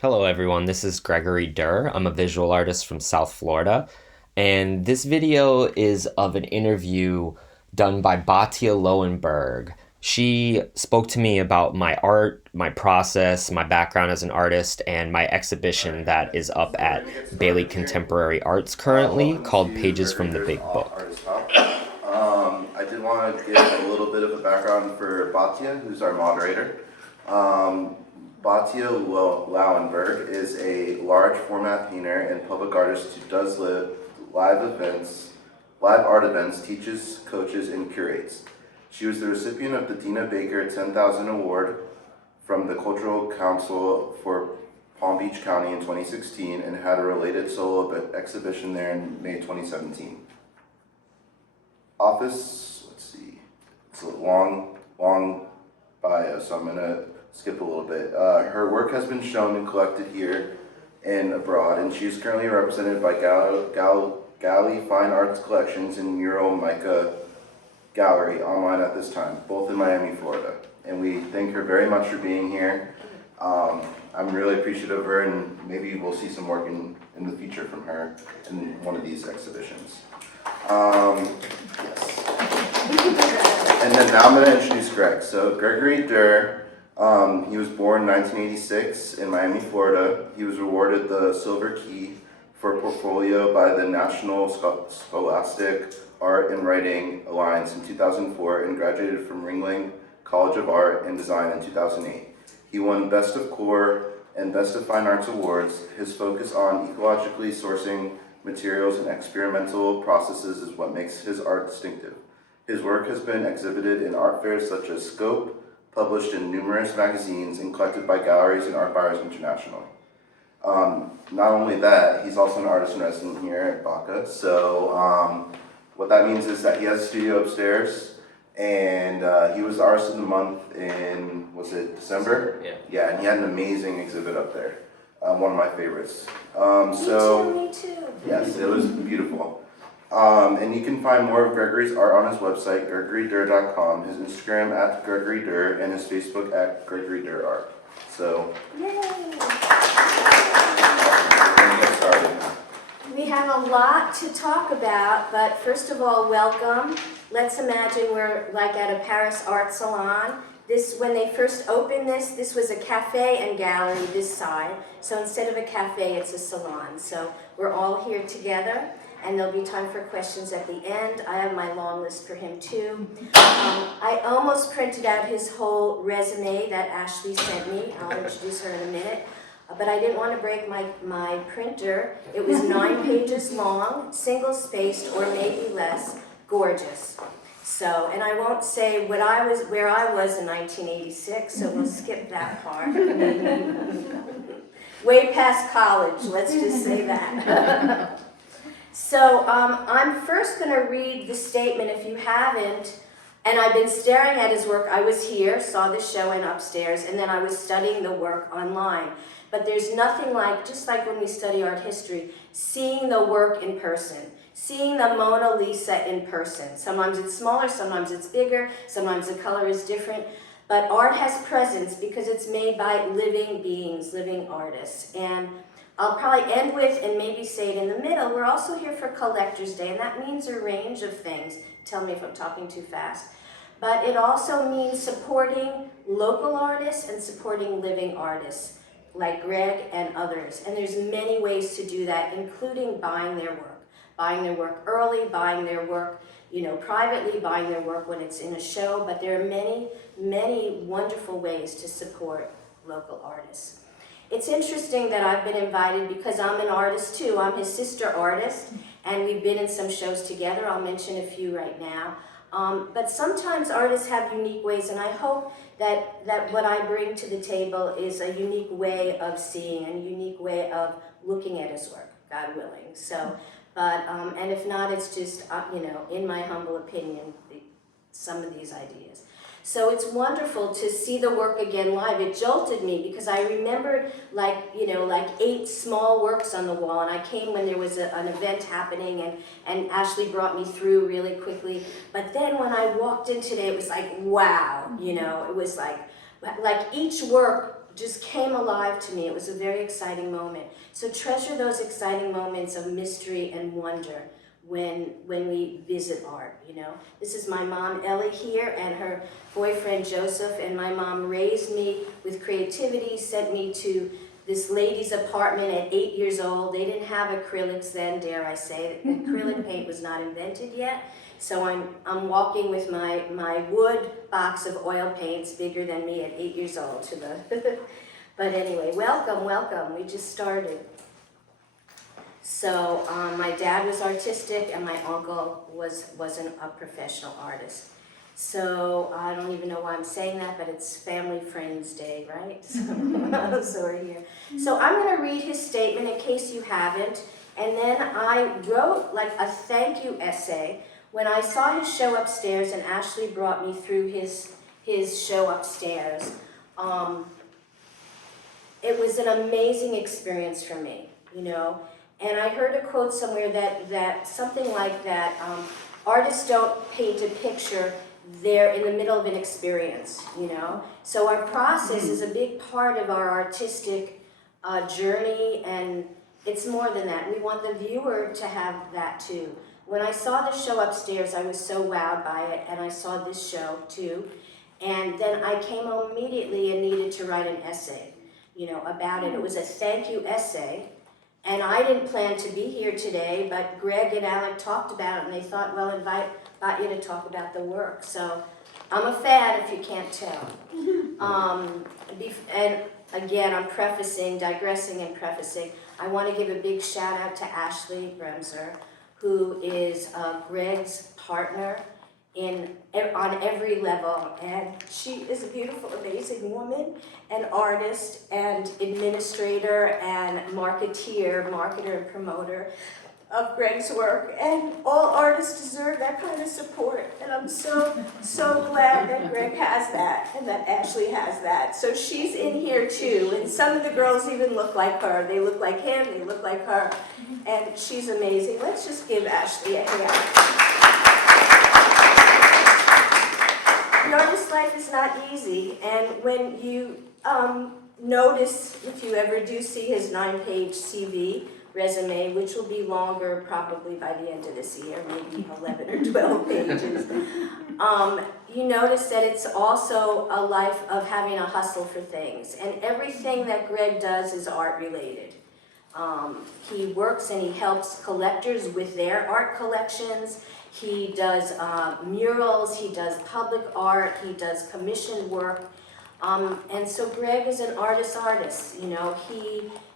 Hello, everyone. This is Gregory Dirr. I'm a visual artist from South Florida. And this video is of an interview done by Batia Lowenberg. She spoke to me about my art, my process, my background as an artist, and my exhibition that is up at Bailey Contemporary Arts currently called Pages from the Big Book. Artist Talk. I did want to give a little bit of a background for Batia, who's our moderator. Batia Lowenberg is a large format painter and public artist who does live art events, teaches, coaches, and curates. She was the recipient of the Dina Baker 10,000 Award from the Cultural Council for Palm Beach County in 2016 and had a related solo exhibition there in May 2017. Office, let's see, it's a long bio, so I'm going to skip a little bit. Her work has been shown and collected here and abroad, and she is currently represented by Galley Fine Arts Collections and Mural Mica Gallery online at this time, both in Miami, Florida. And we thank her very much for being here. I'm really appreciative of her, and maybe we'll see some work in the future from her in one of these exhibitions. Yes. And then now I'm going to introduce Greg. So Gregory Dirr, he was born in 1986 in Miami, Florida. He was awarded the Silver Key for portfolio by the National Scholastic Art and Writing Alliance in 2004 and graduated from Ringling College of Art and Design in 2008. He won Best of Core and Best of Fine Arts awards. His focus on ecologically sourcing materials and experimental processes is what makes his art distinctive. His work has been exhibited in art fairs such as Scope, published in numerous magazines, and collected by galleries and art buyers internationally. Not only that, he's also an artist in residence here at Baca. So what that means is that he has a studio upstairs, and he was the Artist of the Month in, was it December? Yeah. Yeah, and he had an amazing exhibit up there. One of my favorites. Me too. Yes, it was beautiful. And you can find more of Gregory's art on his website, gregorydurr.com, his Instagram at Gregory Dirr, and his Facebook at Gregory Dirr Art. So, Yay! we're going to get started. We have a lot to talk about, but first of all, welcome. Let's imagine we're like at a Paris art salon. When they first opened this was a cafe and gallery this side. So instead of a cafe, it's a salon. So we're all here together, and there'll be time for questions at the end. I have my long list for him too. I almost printed out his whole resume that Ashley sent me. I'll introduce her in a minute. But I didn't want to break my printer. It was 9 pages long, single-spaced, or maybe less, gorgeous. So, and I won't say where I was in 1986, so we'll skip that part. Way past college, let's just say that. So I'm first going to read the statement if you haven't, and I've been staring at his work. I was here, saw the show and upstairs, and then I was studying the work online. But there's nothing like, just like when we study art history, seeing the work in person. Seeing the Mona Lisa in person. Sometimes it's smaller, sometimes it's bigger, sometimes the color is different. But art has presence because it's made by living beings, living artists. And I'll probably end with, and maybe say it in the middle, we're also here for Collector's Day, and that means a range of things. Tell me if I'm talking too fast. But it also means supporting local artists and supporting living artists, like Greg and others. And there's many ways to do that, including buying their work. Buying their work early, buying their work, privately, buying their work when it's in a show, but there are many, many wonderful ways to support local artists. It's interesting that I've been invited because I'm an artist too. I'm his sister artist, and we've been in some shows together. I'll mention a few right now. But sometimes artists have unique ways, and I hope that what I bring to the table is a unique way of seeing and a unique way of looking at his work, God willing. So. But, and if not, it's just, in my humble opinion, some of these ideas. So it's wonderful to see the work again live. It jolted me because I remembered like 8 small works on the wall, and I came when there was an event happening, and Ashley brought me through really quickly. But then when I walked in today, it was like, wow, it was like each work just came alive to me. It was a very exciting moment. So treasure those exciting moments of mystery and wonder when we visit art, you know. This is my mom, Ellie, here, and her boyfriend, Joseph, and my mom raised me with creativity, sent me to this lady's apartment at 8 years old. They didn't have acrylics then, dare I say. Acrylic paint was not invented yet. So I'm walking with my wood box of oil paints, bigger than me at 8 years old, to the, but anyway, welcome, we just started. So my dad was artistic and my uncle wasn't a professional artist. So I don't even know why I'm saying that, but it's Family Friends Day, right? So we're here. So I'm going to read his statement in case you haven't, and then I wrote like a thank you essay when I saw his show upstairs, and Ashley brought me through his show upstairs. It was an amazing experience for me, you know. And I heard a quote somewhere that something like that, artists don't paint a picture, they're in the middle of an experience, you know. So our process is a big part of our artistic journey, and it's more than that. We want the viewer to have that too. When I saw the show upstairs, I was so wowed by it, and I saw this show too. And then I came home immediately and needed to write an essay, you know, about it. It was a thank you essay. And I didn't plan to be here today, but Greg and Alec talked about it, and they thought, well, invite you to talk about the work. So I'm a fan, if you can't tell. And again, I'm digressing and prefacing. I want to give a big shout out to Ashley Bremser, who is Greg's partner on every level, and she is a beautiful, amazing woman, an artist and administrator and marketer and promoter of Greg's work, and all artists deserve that kind of support, and I'm so glad that Greg has that and that Ashley has that. So she's in here too, and some of the girls even look like her. They look like him, they look like her, and she's amazing. Let's just give Ashley a hand. The artist life is not easy, and when you notice, if you ever do see his 9-page CV resume, which will be longer probably by the end of this year, maybe 11 or 12 pages, you notice that it's also a life of having a hustle for things, and everything that Greg does is art related. He works and he helps collectors with their art collections. He does murals, he does public art, he does commissioned work. And so Greg is an artist, you know.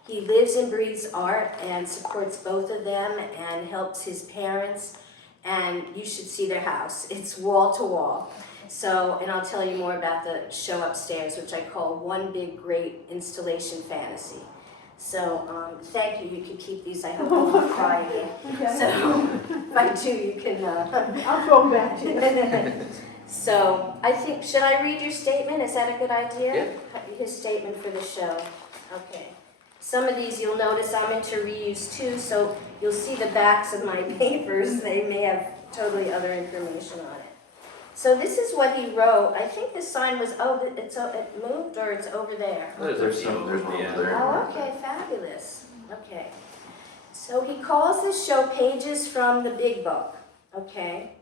He lives and breathes art and supports both of them and helps his parents. And you should see their house. It's wall to wall. So, and I'll tell you more about the show upstairs, which I call One Big Great Installation Fantasy. So, thank you. You can keep these. I hope I'm not crying. So, if I do, you can... I'll go back to you. So, I think, should I read your statement? Is that a good idea? Yeah. His statement for the show. Okay. Some of these you'll notice I'm into reuse too, so you'll see the backs of my papers. They may have totally other information on it. So this is what he wrote. I think the sign was, it moved or it's over there? There's one over there. Oh, okay, fabulous. Okay. So he calls this show Pages from the Big Book. Okay.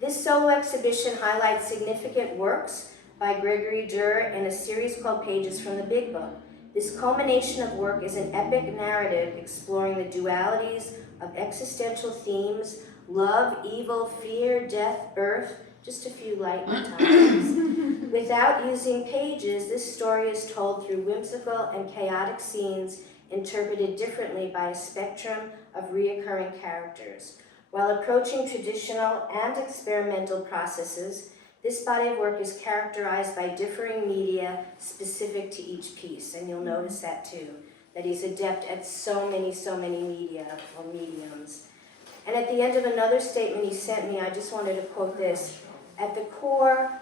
This solo exhibition highlights significant works by Gregory Dirr in a series called Pages from the Big Book. This culmination of work is an epic narrative exploring the dualities of existential themes, love, evil, fear, death, birth, just a few light times. Without using pages, this story is told through whimsical and chaotic scenes interpreted differently by a spectrum of reoccurring characters. While approaching traditional and experimental processes, this body of work is characterized by differing media specific to each piece, and you'll notice that too, that he's adept at so many media or mediums. And at the end of another statement he sent me, I just wanted to quote this. At the core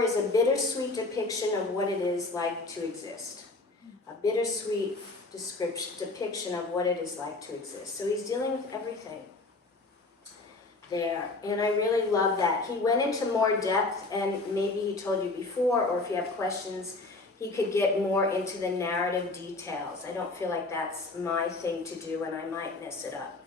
is a bittersweet depiction of what it is like to exist. A bittersweet depiction of what it is like to exist. So he's dealing with everything there, and I really love that. He went into more depth, and maybe he told you before, or if you have questions, he could get more into the narrative details. I don't feel like that's my thing to do, and I might mess it up.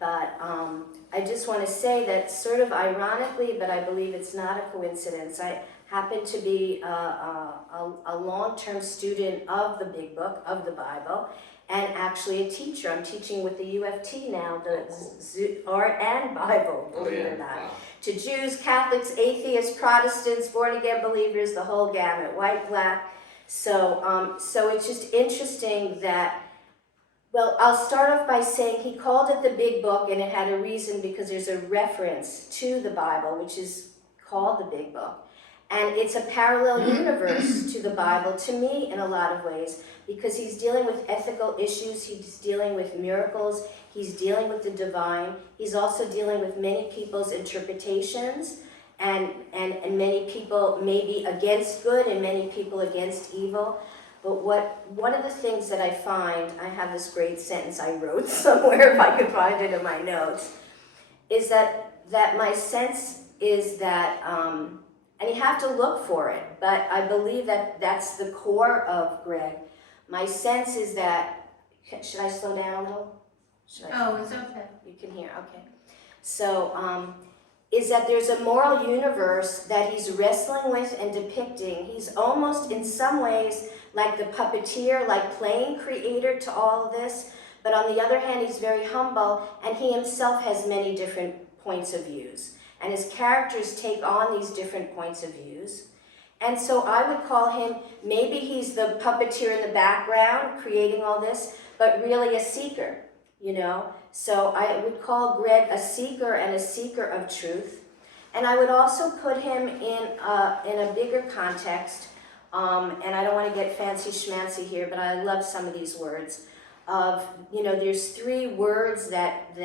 But I just want to say that sort of ironically, but I believe it's not a coincidence, I happen to be a long-term student of the Big Book, of the Bible, and actually a teacher. I'm teaching with the UFT now, the Art and Bible, believe it or not. Wow. To Jews, Catholics, atheists, Protestants, born-again believers, the whole gamut, white, black. So it's just interesting that, well, I'll start off by saying he called it the Big Book, and it had a reason because there's a reference to the Bible, which is called the Big Book. And it's a parallel universe to the Bible, to me, in a lot of ways, because he's dealing with ethical issues, he's dealing with miracles, he's dealing with the divine, he's also dealing with many people's interpretations, and many people maybe against good and many people against evil. But one of the things that I find, I have this great sentence I wrote somewhere, if I could find it in my notes, is that my sense is that, and you have to look for it, but I believe that that's the core of Greg. My sense is that, should I slow down a little? Oh, it's okay. You can hear, okay. So, is that there's a moral universe that he's wrestling with and depicting. He's almost, in some ways, like the puppeteer, like playing creator to all of this, but on the other hand, he's very humble, and he himself has many different points of views. And his characters take on these different points of views. And so I would call him, maybe he's the puppeteer in the background creating all this, but really a seeker, you know? So I would call Greg a seeker and a seeker of truth. And I would also put him in a bigger context, and I don't want to get fancy schmancy here, but I love some of these words, of, you know, there's three words that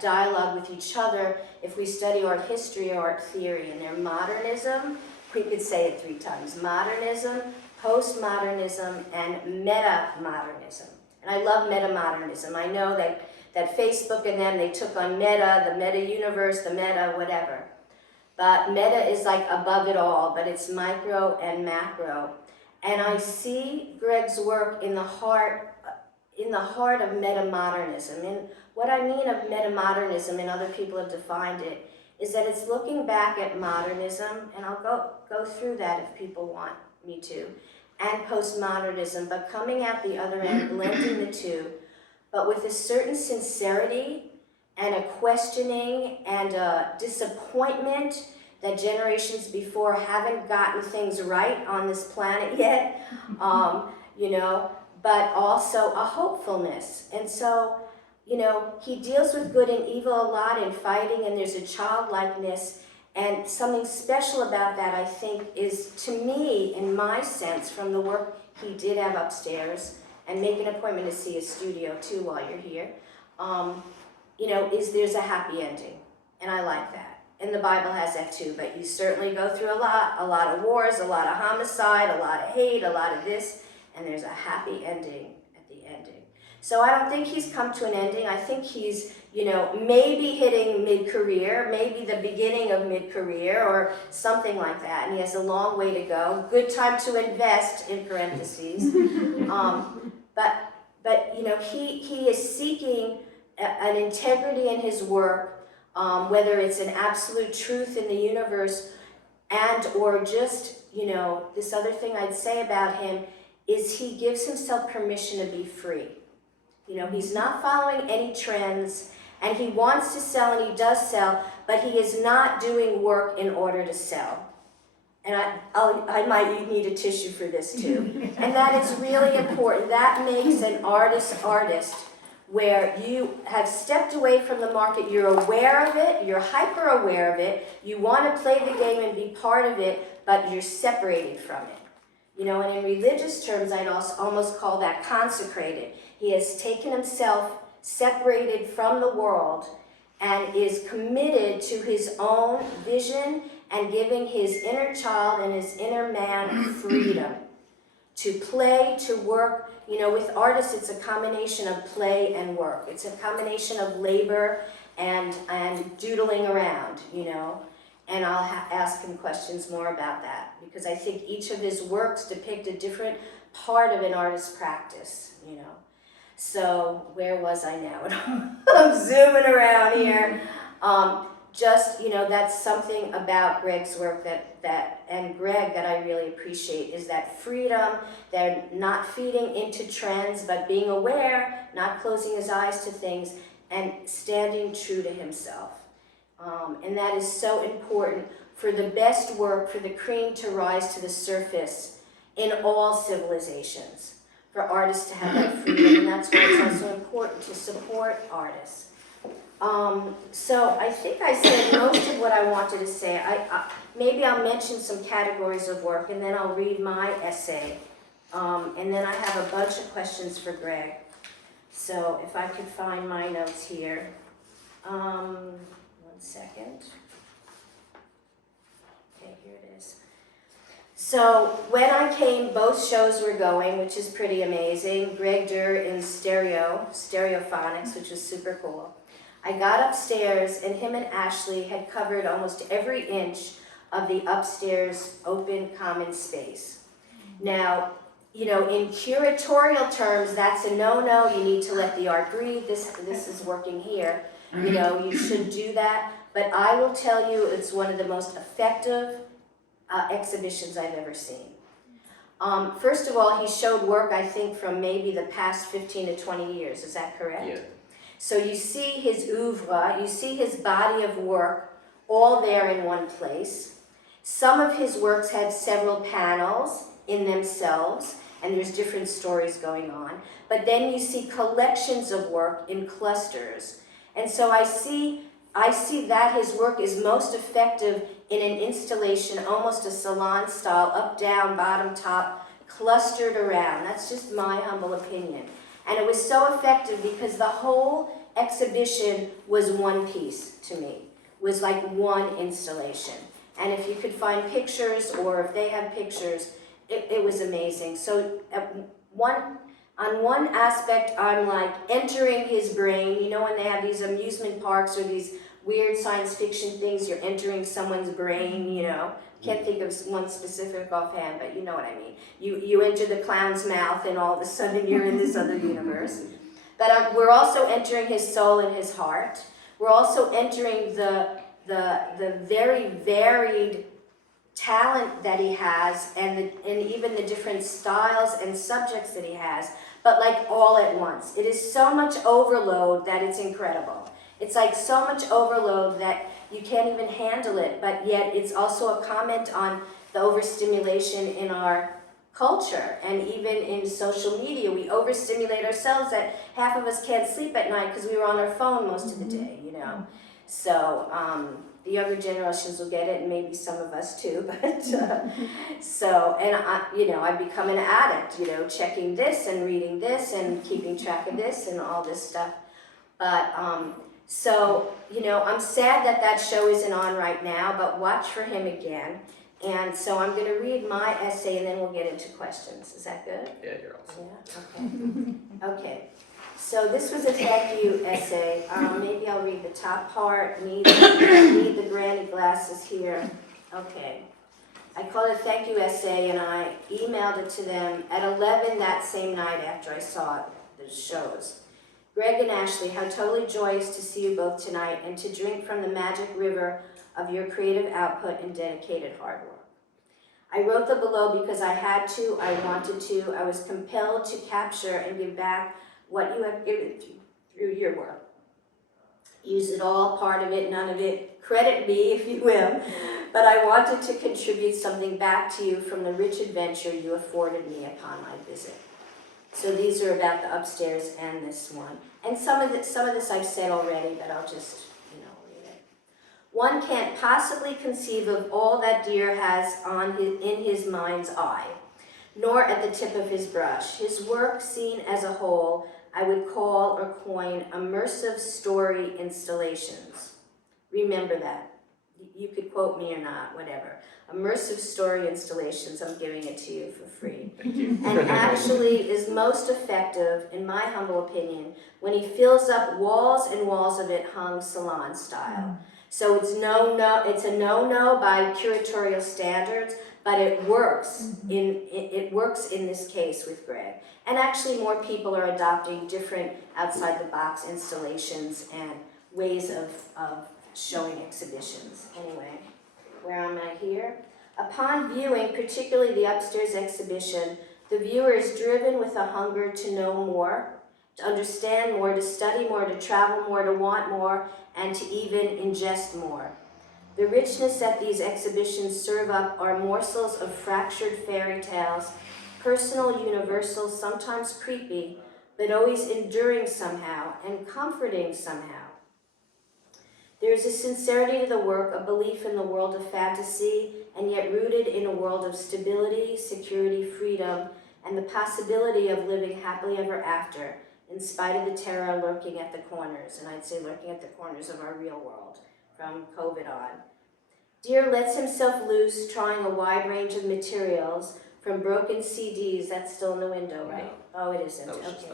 dialogue with each other if we study art history or art theory, and they're modernism, we could say it 3 times, modernism, postmodernism, and meta-modernism. And I love meta-modernism. I know that Facebook and them, they took on meta, the meta-universe, the meta whatever. But meta is like above it all, but it's micro and macro. And I see Greg's work in the heart of meta-modernism. And what I mean of meta-modernism, and other people have defined it, is that it's looking back at modernism, and I'll go through that if people want me to, and postmodernism, but coming at the other end, blending the two, but with a certain sincerity and a questioning and a disappointment that generations before haven't gotten things right on this planet yet, you know, but also a hopefulness. And so, you know, he deals with good and evil a lot in fighting, and there's a childlikeness, and something special about that, I think, is, to me, in my sense, from the work he did have upstairs, and make an appointment to see his studio, too, while you're here, you know, is there's a happy ending, and I like that. And the Bible has that, too, but you certainly go through a lot of wars, a lot of homicide, a lot of hate, a lot of this, and there's a happy ending at the ending. So I don't think he's come to an ending. I think he's, you know, maybe hitting mid-career, maybe the beginning of mid-career or something like that, and he has a long way to go. Good time to invest, in parentheses. But you know, he is seeking an integrity in his work, whether it's an absolute truth in the universe and or just, you know, this other thing I'd say about him is he gives himself permission to be free. You know, he's not following any trends, and he wants to sell, and he does sell, but he is not doing work in order to sell. And I might need a tissue for this too. And that is really important. That makes an artist, where you have stepped away from the market, you're aware of it, you're hyper aware of it, you want to play the game and be part of it, but you're separated from it. You know, and in religious terms, I'd also almost call that consecrated. He has taken himself, separated from the world, and is committed to his own vision and giving his inner child and his inner man freedom to play, to work. You know, with artists, it's a combination of play and work. It's a combination of labor and doodling around, you know. and I'll ask him questions more about that, because I think each of his works depict a different part of an artist's practice, you know. So where was I now? I'm zooming around here. Just, you know, that's something about Greg's work and Greg that I really appreciate, is that freedom. They're not feeding into trends, but being aware, not closing his eyes to things, and standing true to himself. And that is so important for the best work, for the cream to rise to the surface in all civilizations, for artists to have that freedom, and that's why it's also important to support artists. So I think I said most of what I wanted to say. Maybe I'll mention some categories of work, and then I'll read my essay, and then I have a bunch of questions for Greg. So if I could find my notes here. 1 second. Okay, here it is. So when I came, both shows were going, which is pretty amazing. Greg Dirr in stereophonics, which was super cool. I got upstairs, and him and Ashley had covered almost every inch of the upstairs open common space. Now, you know, in curatorial terms, that's a no-no. You need to let the art breathe. This is working here. You know, you should do that. But I will tell you, it's one of the most effective exhibitions I've ever seen. First of all, he showed work, I think, from maybe the past 15 to 20 years. Is that correct? Yeah. So you see his oeuvre, you see his body of work all there in one place. Some of his works had several panels in themselves, and there's different stories going on. But then you see collections of work in clusters. And so I see that his work is most effective in an installation, almost a salon style, up, down, bottom, top, clustered around. That's just my humble opinion. And it was so effective because the whole exhibition was one piece to me, was like one installation. And if you could find pictures, or if they have pictures, it was amazing. So on one aspect, I'm like entering his brain. You know, when they have these amusement parks or these weird science fiction things, you're entering someone's brain, you know. Can't think of one specific offhand, but you know what I mean. You enter the clown's mouth, and all of a sudden you're in this other universe. But we're also entering his soul and his heart. We're also entering the very varied talent that he has, and even the different styles and subjects that he has, but like all at once. It is so much overload that it's incredible. It's like so much overload that you can't even handle it, but yet it's also a comment on the overstimulation in our culture, and even in social media. We overstimulate ourselves that half of us can't sleep at night because we were on our phone most of the day, you know. So the younger generations will get it, and maybe some of us too, but so, and I've become an addict, you know, checking this and reading this and keeping track of this and all this stuff. But so, you know, I'm sad that show isn't on right now, but watch for him again. And so I'm going to read my essay, and then we'll get into questions. Is that good? Yeah, you're awesome. Yeah? Okay. Okay. So this was a thank you essay. Maybe I'll read the top part. Need the granny glasses here. Okay. I called it a thank you essay, and I emailed it to them at 11 that same night after I saw the shows. Greg and Ashley, how totally joyous to see you both tonight and to drink from the magic river of your creative output and dedicated hard work. I wrote the below because I had to, I wanted to, I was compelled to capture and give back what you have given through your work. Use it all, part of it, none of it, credit me if you will, but I wanted to contribute something back to you from the rich adventure you afforded me upon my visit. So these are about the upstairs and this one. And some of this I've said already, but I'll just, read it. One can't possibly conceive of all that Dirr has in his mind's eye, nor at the tip of his brush. His work, seen as a whole, I would call or coin immersive story installations. Remember that. You could quote me or not, whatever. Immersive story installations, I'm giving it to you for free. Thank you. And actually is most effective, in my humble opinion, when he fills up walls and walls of it hung salon style. So it's it's a no-no by curatorial standards, but it works it works in this case with Greg. And actually more people are adopting different outside the box installations and ways of showing exhibitions. Anyway, where am I here? Upon viewing, particularly the upstairs exhibition, the viewer is driven with a hunger to know more, to understand more, to study more, to travel more, to want more, and to even ingest more. The richness that these exhibitions serve up are morsels of fractured fairy tales, personal, universal, sometimes creepy, but always enduring somehow and comforting somehow. There is a sincerity to the work, a belief in the world of fantasy, and yet rooted in a world of stability, security, freedom, and the possibility of living happily ever after, in spite of the terror lurking at the corners, and I'd say lurking at the corners of our real world, from COVID on. Dirr lets himself loose, trying a wide range of materials, from broken CDs, that's still in the window, right? No. Oh, it isn't, okay.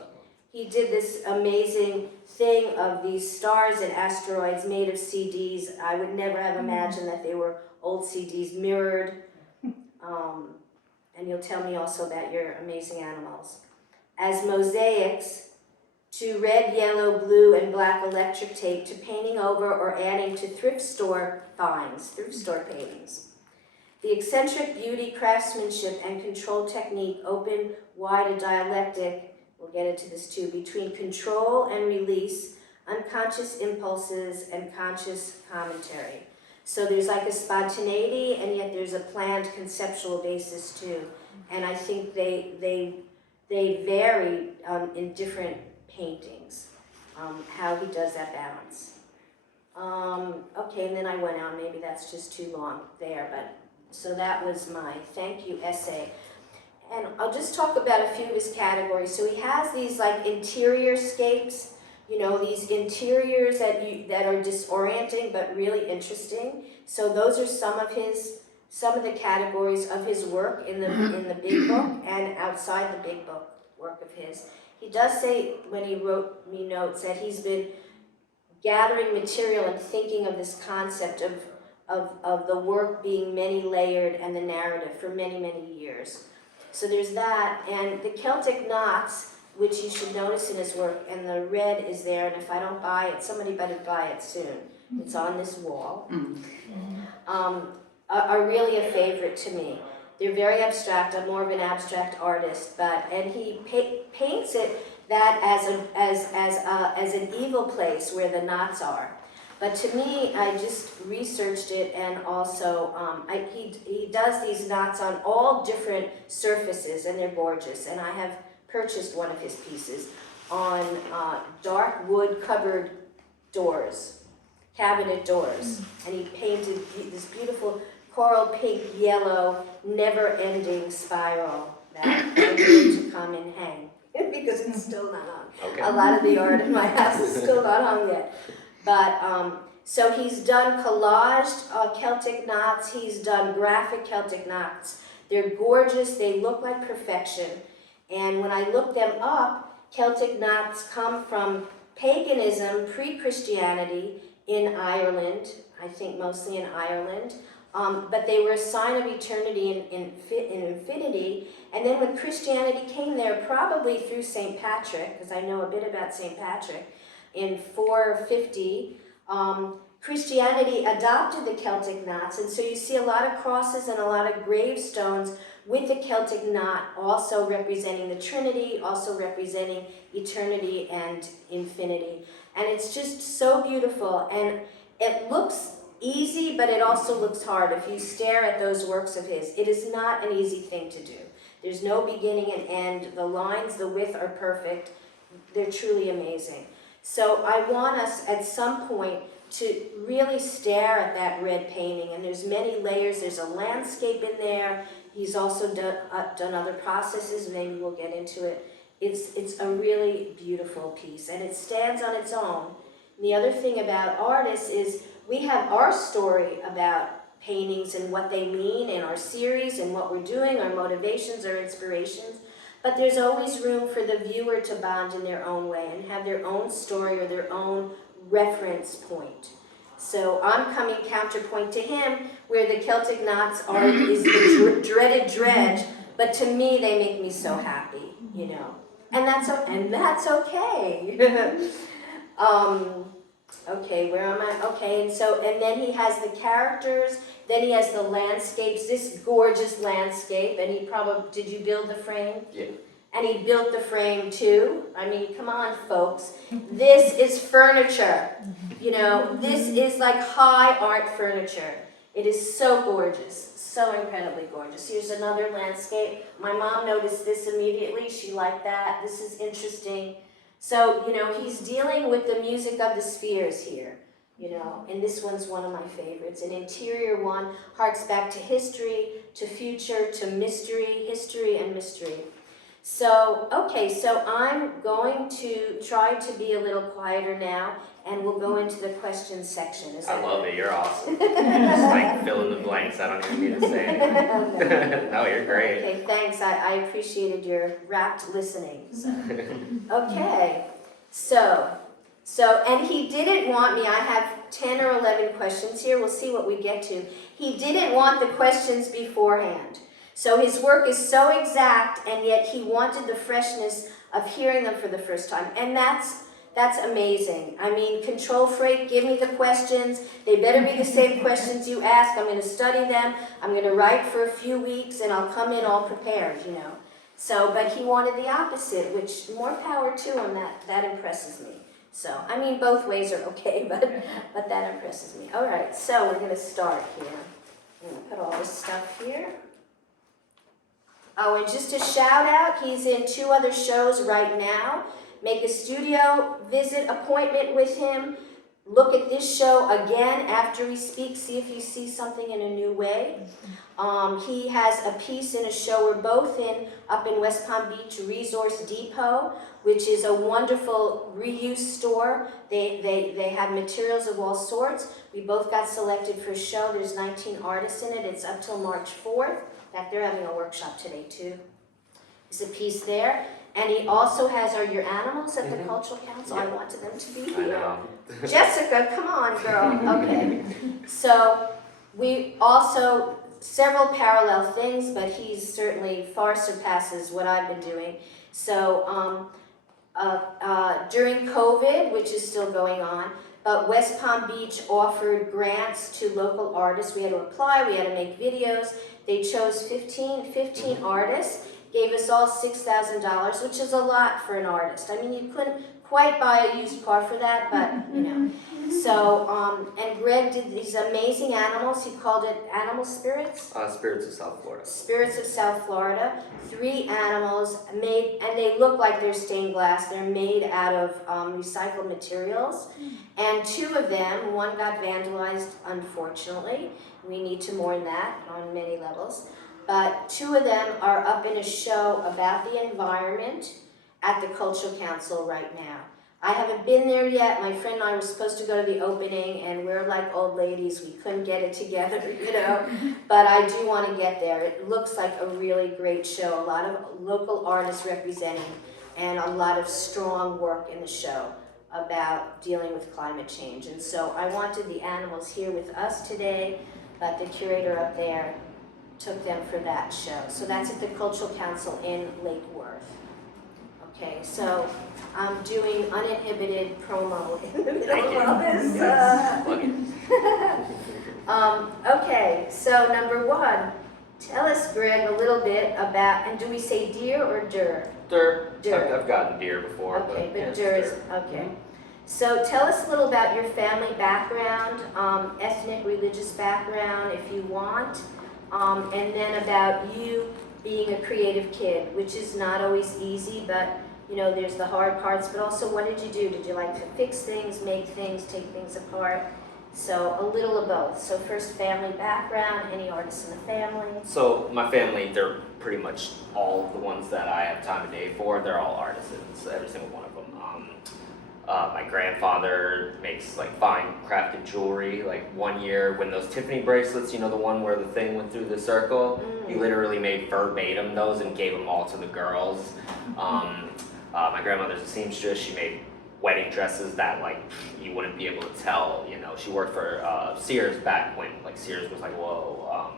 He did this amazing thing of these stars and asteroids made of CDs. I would never have imagined that they were old CDs mirrored. And you'll tell me also about your amazing animals. As mosaics, to red, yellow, blue, and black electric tape, to painting over or adding to thrift store finds, thrift store paintings. The eccentric beauty, craftsmanship, and control technique open wide a dialectic, we'll get into this too, between control and release, unconscious impulses, and conscious commentary. So there's like a spontaneity, and yet there's a planned conceptual basis too. And I think they vary in different paintings, how he does that balance. Okay, and then I went on, maybe that's just too long there, but so that was my thank you essay. And I'll just talk about a few of his categories. So he has these like interior scapes, you know, these interiors that are disorienting but really interesting. So those are some of the categories of his work in the big book and outside the big book work of his. He does say when he wrote me notes that he's been gathering material and thinking of this concept of the work being many layered and the narrative for many, many years. So there's that, and the Celtic knots, which you should notice in his work, and the red is there, and if I don't buy it, somebody better buy it soon. It's on this wall. Are really a favorite to me. They're very abstract. I'm more of an abstract artist, and he paints it that as an evil place where the knots are. But to me, I just researched it, and also he does these knots on all different surfaces, and they're gorgeous. And I have purchased one of his pieces on dark wood cupboard doors, cabinet doors, and he painted this beautiful coral pink, yellow, never-ending spiral that I'm going to come and hang because it's still not hung. Okay. A lot of the art in my house is still not hung yet. But, so he's done collaged Celtic knots, he's done graphic Celtic knots. They're gorgeous, they look like perfection. And when I look them up, Celtic knots come from paganism, pre-Christianity in Ireland, I think mostly in Ireland. But they were a sign of eternity in infinity. And then when Christianity came there, probably through St. Patrick, because I know a bit about St. Patrick, in 450, Christianity adopted the Celtic knots, and so you see a lot of crosses and a lot of gravestones with the Celtic knot, also representing the Trinity, also representing eternity and infinity. And it's just so beautiful, and it looks easy, but it also looks hard. If you stare at those works of his, it is not an easy thing to do. There's no beginning and end. The lines, the width are perfect. They're truly amazing. So I want us at some point to really stare at that red painting, and there's many layers. There's a landscape in there. He's also done other processes, maybe we'll get into it. It's a really beautiful piece, and it stands on its own. And the other thing about artists is we have our story about paintings and what they mean in our series and what we're doing, our motivations, our inspirations. But there's always room for the viewer to bond in their own way and have their own story or their own reference point. So I'm coming counterpoint to him, where the Celtic knots are is the dreaded dredge, but to me they make me so happy, you know, and that's okay. Okay, where am I? Okay, and then he has the characters. Then he has the landscapes. This gorgeous landscape, and he probably did you build the frame? Yeah. And he built the frame too. I mean, come on, folks. This is furniture. You know, this is like high art furniture. It is so gorgeous, so incredibly gorgeous. Here's another landscape. My mom noticed this immediately. She liked that. This is interesting. So, you know, he's dealing with the music of the spheres here. You know, and this one's one of my favorites. An interior one harks back to history, to future, to mystery, history and mystery. So, okay, so I'm going to try to be a little quieter now, and we'll go into the questions section. I love it. You're awesome. Just like fill in the blanks. I don't even need to say anything. No, you're great. Okay, thanks. I appreciated your rapt listening. So. Okay, so, and he didn't want me, I have 10 or 11 questions here. We'll see what we get to. He didn't want the questions beforehand. So his work is so exact, and yet he wanted the freshness of hearing them for the first time. And that's amazing. I mean, control freak, give me the questions. They better be the same questions you ask. I'm going to study them. I'm going to write for a few weeks, and I'll come in all prepared, you know. So, but he wanted the opposite, which more power to him. That impresses me. So, I mean, both ways are okay, but that impresses me. All right, so we're going to start here. I'm going to put all this stuff here. Oh, and just a shout out, he's in 2 other shows right now. Make a studio visit appointment with him. Look at this show again after he speaks. See if you see something in a new way. He has a piece in a show we're both in up in West Palm Beach, Resource Depot, which is a wonderful reuse store. They have materials of all sorts. We both got selected for a show. There's 19 artists in it. It's up till March 4th. In fact, they're having a workshop today too. There's a piece there. And he also has Your Animals at the Cultural Council. I wanted them to be here. I know. Jessica, come on, girl. Okay. So we also, several parallel things, but he's certainly far surpasses what I've been doing. So during COVID, which is still going on, but West Palm Beach offered grants to local artists. We had to apply, we had to make videos. They chose 15 artists, gave us all $6,000, which is a lot for an artist. I mean, you couldn't quite buy a used car for that, but, you know. So, and Greg did these amazing animals. He called it Animal Spirits? Spirits of South Florida. Spirits of South Florida. 3 animals made, and they look like they're stained glass. They're made out of recycled materials. And 2 of them, one got vandalized, unfortunately. We need to mourn that on many levels. But 2 of them are up in a show about the environment at the Cultural Council right now. I haven't been there yet. My friend and I were supposed to go to the opening, and we're like old ladies. We couldn't get it together, you know. But I do want to get there. It looks like a really great show. A lot of local artists representing, and a lot of strong work in the show about dealing with climate change. And so I wanted the animals here with us today, but the curator up there took them for that show. So that's at the Cultural Council in Lake Worth. Okay, so I'm doing uninhibited promo in the middle of all this. Okay, so number 1, tell us, Greg, a little bit about, and do we say Deer or Dirr? Dirr. Dirr. I've gotten Deer before. Okay, but yeah, Dirr is, okay. So tell us a little about your family background, ethnic, religious background, if you want, and then about you being a creative kid, which is not always easy, but you know, there's the hard parts, but also what did you do? Did you like to fix things, make things, take things apart? So a little of both. So first, family background, any artists in the family? So my family, they're pretty much all of the ones that I have time of day for. They're all artisans, every single one of them. My grandfather makes like fine crafted jewelry. Like one year when those Tiffany bracelets, you know, the one where the thing went through the circle, he literally made verbatim those and gave them all to the girls. My grandmother's a seamstress. She made wedding dresses that like you wouldn't be able to tell. You know, she worked for Sears back when like Sears was like whoa,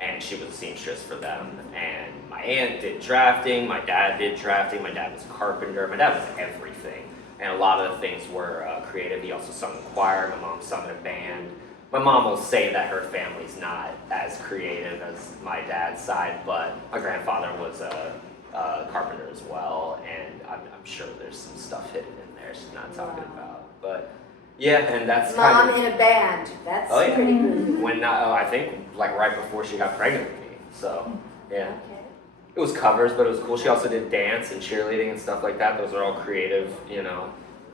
and she was a seamstress for them. And my aunt did drafting, my dad did drafting, my dad was a carpenter, my dad was everything. And a lot of the things were creative. He also sung in the choir. My mom sung in a band. My mom will say that her family's not as creative as my dad's side, but my grandfather was a carpenter as well, and I'm sure there's some stuff hidden in there she's not talking about. But yeah, and that's Mom kind of, in a band. That's oh, yeah. pretty good. When I think like right before she got pregnant with me. So yeah, Okay. it was covers, but it was cool. She also did dance and cheerleading and stuff like that. Those are all creative, you know.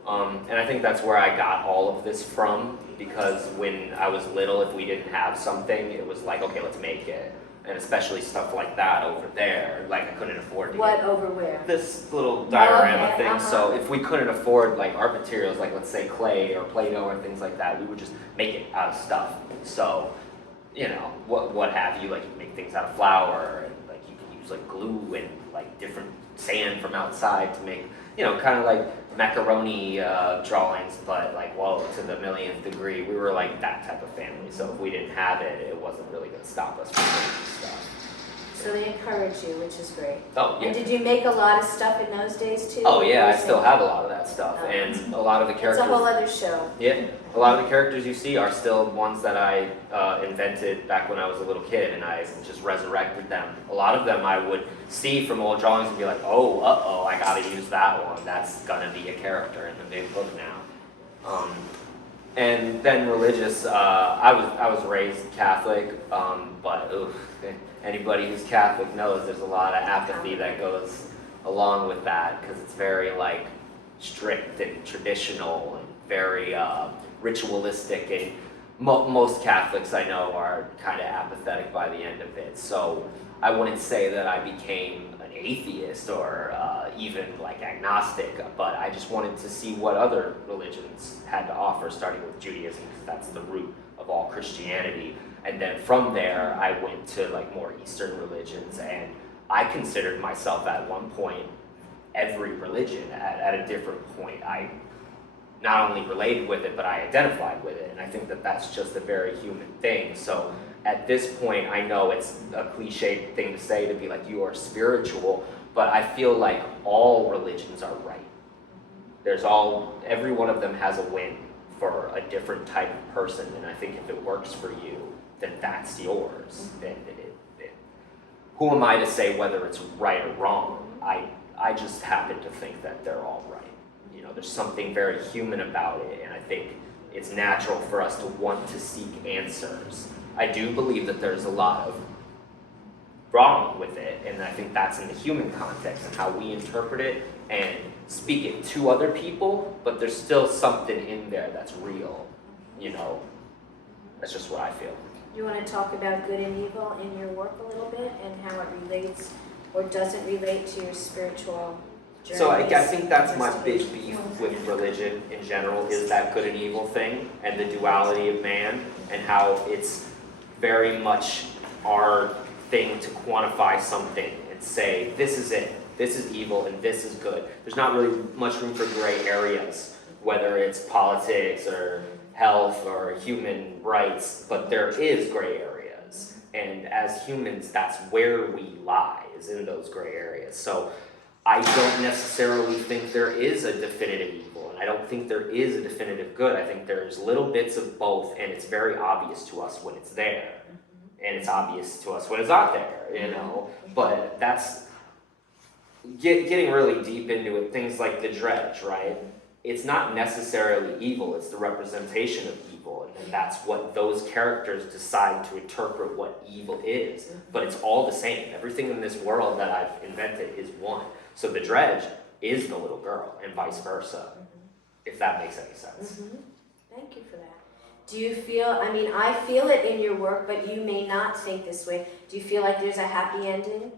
And I think that's where I got all of this from, because when I was little, if we didn't have something, it was like, okay, let's make it. And especially stuff like that over there, like I couldn't afford to What get over where? this little diorama Okay, thing. uh-huh. So if we couldn't afford like art materials, like let's say clay or Play-Doh or things like that, we would just make it out of stuff. So, you know, what have you, like you make things out of flour, and like you can use like glue and like different sand from outside to make, you know, kind of like macaroni drawings, but like, whoa, to the millionth degree. We were like that type of family. So if we didn't have it, it wasn't really going to stop us from making stuff. So they encourage you, which is great. Oh, yeah. And did you make a lot of stuff in those days too? Oh, yeah, I Or still sing- have a lot of that stuff. Oh. And a lot of the It's characters. a whole other show. Yeah, a lot of the characters you see are still ones that I invented back when I was a little kid, and I just resurrected them. A lot of them I would see from old drawings and be like, oh, uh-oh, I gotta use that one. That's gonna be a character in the big book now. And then religious, I was raised Catholic, but anybody who's Catholic knows there's a lot of apathy that goes along with that, because it's very like strict and traditional and very ritualistic, and most Catholics I know are kind of apathetic by the end of it. So I wouldn't say that I became an atheist or even like agnostic, but I just wanted to see what other religions had to offer, starting with Judaism, because that's the root of all Christianity. And then from there, I went to like more Eastern religions, and I considered myself at one point every religion at a different point. I not only related with it, but I identified with it, and I think that that's just a very human thing. So at this point, I know it's a cliche thing to say to be like, you are spiritual, but I feel like all religions are right. Every one of them has a win for a different type of person, and I think if it works for you, then that's yours. And who am I to say whether it's right or wrong? I just happen to think that they're all right. You know, there's something very human about it, and I think it's natural for us to want to seek answers. I do believe that there's a lot of wrong with it, and I think that's in the human context and how we interpret it and speak it to other people, but there's still something in there that's real, you know. That's just what I feel. You want to talk about good and evil in your work a little bit, and how it relates or doesn't relate to your spiritual journey? So I think that's my big beef with religion in general, is that good and evil thing and the duality of man, and how it's very much our thing to quantify something and say, this is it, this is evil and this is good. There's not really much room for gray areas, whether it's politics or health or human rights, but there is gray areas. And as humans, that's where we lie, is in those gray areas. So I don't necessarily think there is a definitive evil, and I don't think there is a definitive good. I think there's little bits of both, and it's very obvious to us when it's there, and it's obvious to us when it's not there, you know. But that's getting really deep into it. Things like the dredge, right? It's not necessarily evil, it's the representation of evil, and then that's what those characters decide to interpret what evil is. But it's all the same. Everything in this world that I've invented is one. So the dredge is the little girl, and vice versa, if that makes any sense. Thank you for that. Do you feel, I mean, I feel it in your work, but you may not think this way. Do you feel like there's a happy ending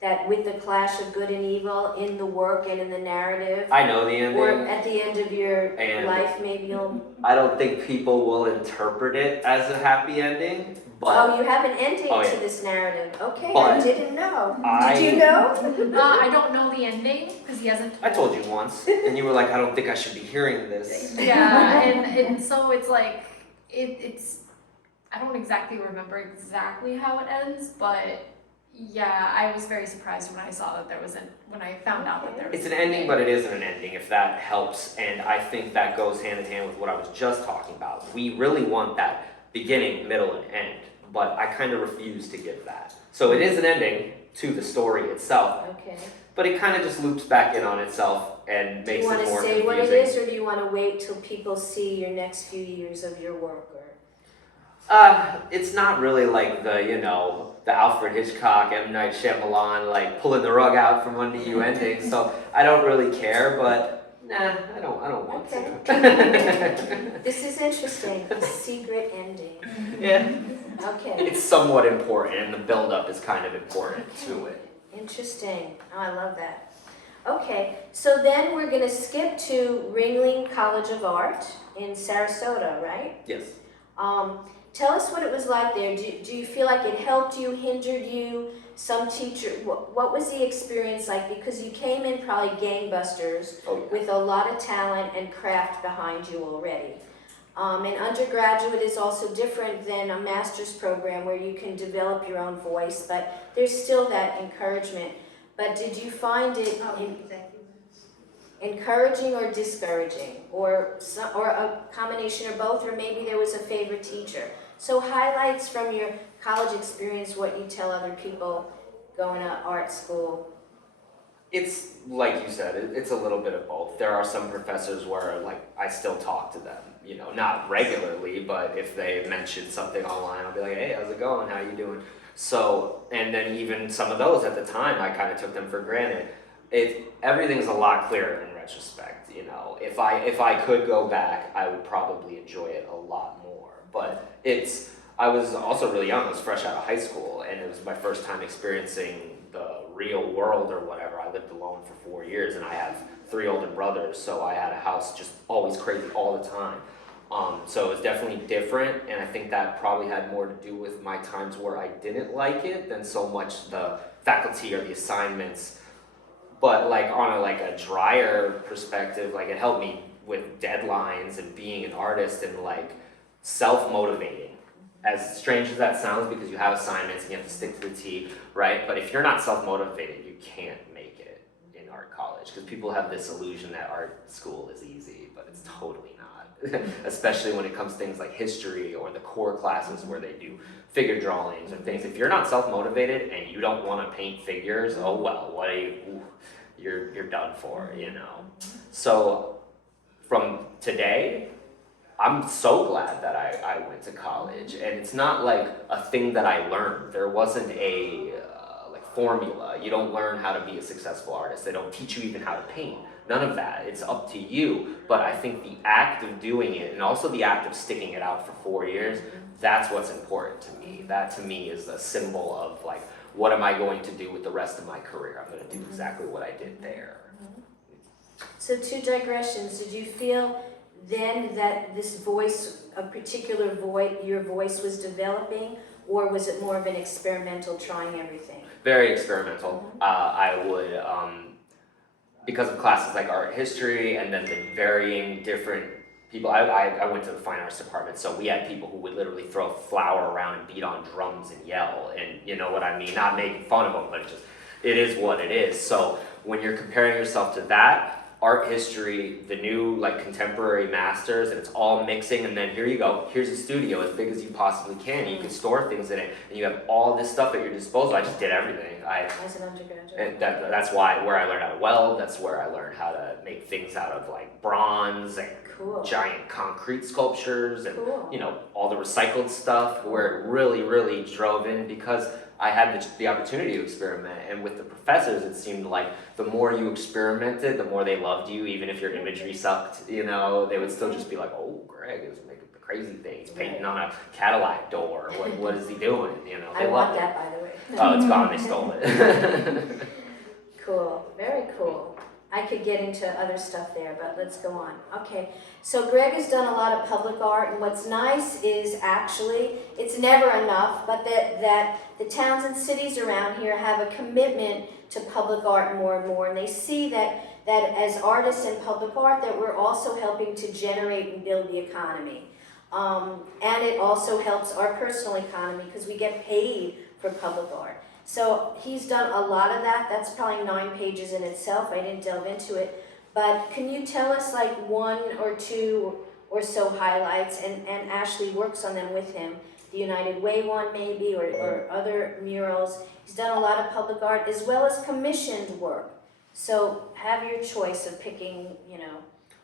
that with the clash of good and evil in the work and in the narrative, I know the ending. or at the end of your And life, maybe you'll. I don't think people will interpret it as a happy ending, but Oh, you have an ending Oh, yeah. to this narrative. Okay, But I didn't know. I- Did you know? I don't know the ending because he hasn't. I told you once, and you were like, I don't think I should be hearing this. Yeah, and so it's like it's. I don't exactly remember exactly how it ends, but yeah, I was very surprised when I saw that there was when I found out that there was. It's an ending, but it isn't an ending, if that helps. And I think that goes hand in hand with what I was just talking about. We really want that beginning, middle, and end, but I kind of refuse to give that. So it is an ending to the story itself, Okay. but it kind of just loops back in on itself and Do you makes want it to more say what it confusing. is, or do you want to wait till people see your next few years of your work? Or It's not really like the Alfred Hitchcock, M. Night Shyamalan, like pulling the rug out from under you ending. So I don't really care, but nah, I don't want to. This is interesting. A secret ending. Yeah, Okay. it's somewhat important, and the build-up is kind of important to it. Interesting. Oh, I love that. Okay, so then we're going to skip to Ringling College of Art in Sarasota, right? Yes. Tell us what it was like there. Do you feel like it helped you, hindered you? Some teacher, what was the experience like? Because you came in probably gangbusters Oh, yeah. with a lot of talent and craft behind you already. And undergraduate is also different than a master's program where you can develop your own voice, but there's still that encouragement. But did you find it encouraging or discouraging, or a combination of both, or maybe there was a favorite teacher? So highlights from your college experience, what you tell other people going to art school. It's like you said, it's a little bit of both. There are some professors where I still talk to them, not regularly, but if they mention something online, I'll be like, hey, how's it going? How you doing? So, and then even some of those at the time, I kind of took them for granted. Everything's a lot clearer in retrospect, If I could go back, I would probably enjoy it a lot more. But I was also really young. I was fresh out of high school, and it was my first time experiencing the real world or whatever. I lived alone for 4 years, and I have 3 older brothers, so I had a house just always crazy all the time. So it was definitely different, and I think that probably had more to do with my times where I didn't like it than so much the faculty or the assignments. But on a drier perspective, it helped me with deadlines and being an artist and self-motivating. As strange as that sounds, because you have assignments and you have to stick to the T, right? But if you're not self-motivated, you can't make it in art college, because people have this illusion that art school is easy, but it's totally not. Especially when it comes to things like history or the core classes where they do figure drawings and things. If you're not self-motivated and you don't want to paint figures, oh well, you're done for, So from today, I'm so glad that I went to college, and it's not like a thing that I learned. There wasn't a formula. You don't learn how to be a successful artist. They don't teach you even how to paint. None of that. It's up to you. But I think the act of doing it, and also the act of sticking it out for 4 years, that's what's important to me. That to me is a symbol of what am I going to do with the rest of my career? I'm going to do exactly what I did there. So 2 digressions. Did you feel then that this voice, a particular voice, your voice was developing, or was it more of an experimental, trying everything? Very experimental. I would, because of classes like art history and then the varying different people, I went to the fine arts department, so we had people who would literally throw flour around and beat on drums and yell, and you know what I mean? Not making fun of them, but it is what it is. So when you're comparing yourself to that, art history, the new contemporary masters, and it's all mixing, and then here you go, here's a studio as big as you possibly can, and you can store things in it, and you have all this stuff at your disposal. I just did everything. As an undergraduate. And that's where I learned how to weld. That's where I learned how to make things out of bronze and Cool. giant concrete sculptures and Cool. all the recycled stuff, where it really, really drove in, because I had the opportunity to experiment. And with the professors, it seemed like the more you experimented, the more they loved you, even if your imagery sucked. They would still just be like, oh, Greg is making the crazy thing. He's painting on a Cadillac door. What is he doing? You know, I they want loved it. that, by the way. Oh, it's gone. They stole it. Cool, very cool. I could get into other stuff there, but let's go on. Okay, so Greg has done a lot of public art, and what's nice is actually, it's never enough, but that the towns and cities around here have a commitment to public art more and more, and they see that as artists in public art, that we're also helping to generate and build the economy. And it also helps our personal economy because we get paid for public art. So he's done a lot of that. That's probably 9 pages in itself. I didn't delve into it. But can you tell us like 1 or 2 or so highlights? And Ashley works on them with him. The United Way one maybe, or other murals. He's done a lot of public art as well as commissioned work. So have your choice of picking, you know,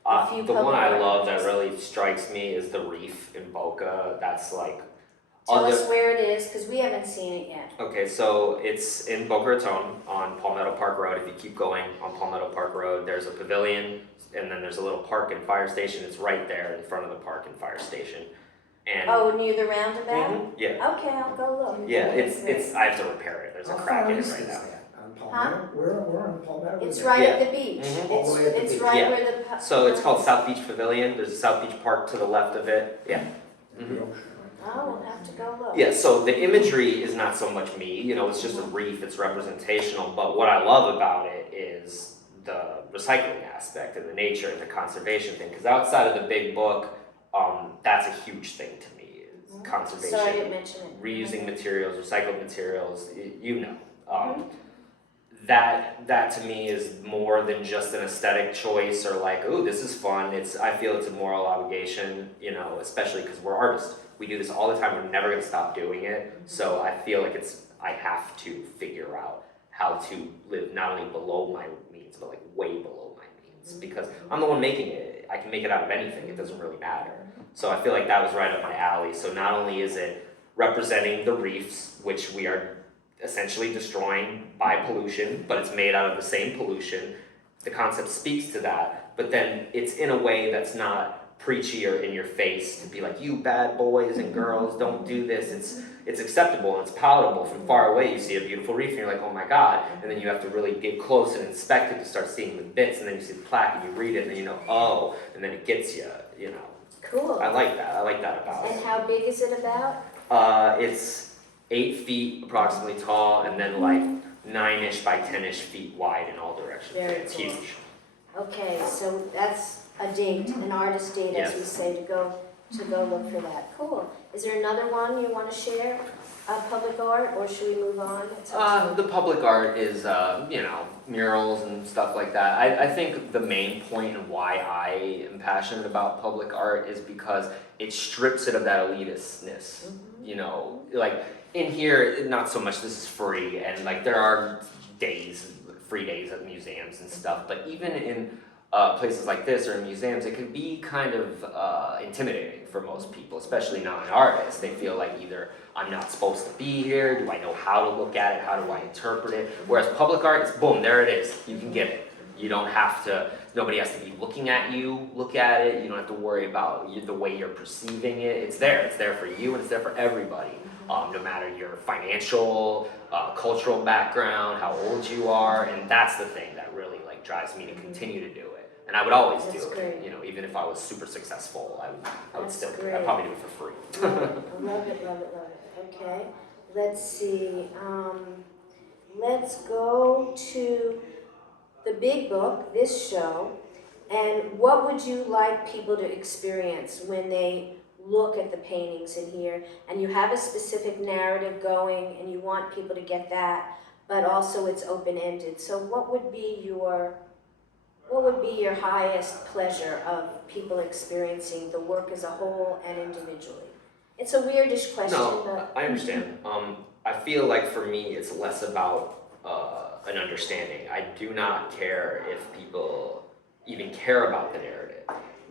a few The public one I art love that ones. really strikes me is the reef in Boca. That's like Tell us where it is, because we haven't seen it yet. Okay, so it's in Boca Raton on Palmetto Park Road. If you keep going on Palmetto Park Road, there's a pavilion, and then there's a little park and fire station. It's right there in front of the park and fire station. And Oh, near the roundabout? Mhm, yeah, Okay, I'll go look. yeah. It's I have to repair it. There's a crack in it right now. On Palmetto? We're on Palmetto. It's right Yeah. at the beach. Mhm. All the way at the It's beach. right Yeah. where the. So it's called South Beach Pavilion. There's a South Beach Park to the left of it. Yeah. Mhm. Oh, we'll have to go look. Yeah, so the imagery is not so much me, you know, it's just a reef, it's representational, but what I love about it is the recycling aspect and the nature and the conservation thing, because outside of the big book, that's a huge thing to me, is conservation. Sorry, I didn't mention it. Reusing materials, recycled materials, you know. That to me is more than just an aesthetic choice or like, oh, this is fun. I feel it's a moral obligation, you know, especially because we're artists. We do this all the time. We're never going to stop doing it. So I feel like I have to figure out how to live not only below my means, but like way below my means, because I'm the one making it. I can make it out of anything. It doesn't really matter. So I feel like that was right up my alley. So not only is it representing the reefs, which we are essentially destroying by pollution, but it's made out of the same pollution. The concept speaks to that, but then it's in a way that's not preachy or in your face to be like, you bad boys and girls, don't do this. It's acceptable and it's palatable. From far away you see a beautiful reef and you're like, oh my God, and then you have to really get close and inspect it to start seeing the bits, and then you see the plaque and you read it and then you know, oh, and then it gets you, you know. Cool. I like that about And it. how big is it about? It's 8 feet approximately tall, and then like 9-ish by 10-ish feet wide in all directions. Very It's cool. huge. Okay, so that's a date, an artist date, as we Yes. say, to go look for that. Cool. Is there another one you want to share? Public art, or should we move on? It's up to you. The public art is, you know, murals and stuff like that. I think the main point and why I am passionate about public art is because it strips it of that elitistness. You know, like in here, not so much. This is free, and like there are free days at museums and stuff. But even in places like this or in museums, it can be kind of intimidating for most people, especially not an artist. They feel like either I'm not supposed to be here, do I know how to look at it, how do I interpret it? Whereas public art, it's boom, there it is, you can get it. You don't have to, nobody has to be looking at you, look at it, you don't have to worry about the way you're perceiving it. It's there for you and it's there for everybody. No matter your financial, cultural background, how old you are, and that's the thing that really like drives me to continue to do it. And I would always That's do great. it, you know, even if I was super successful, I would That's still do it. great. I'd probably do it for free. I love it, love it, love it. Okay, let's see. Let's go to the big book, this show, and what would you like people to experience when they look at the paintings in here? And you have a specific narrative going, and you want people to get that, but also it's open-ended. So what would be your highest pleasure of people experiencing the work as a whole and individually? It's a weirdish question, No, but I understand. I feel like for me, it's less about an understanding. I do not care if people even care about the narrative.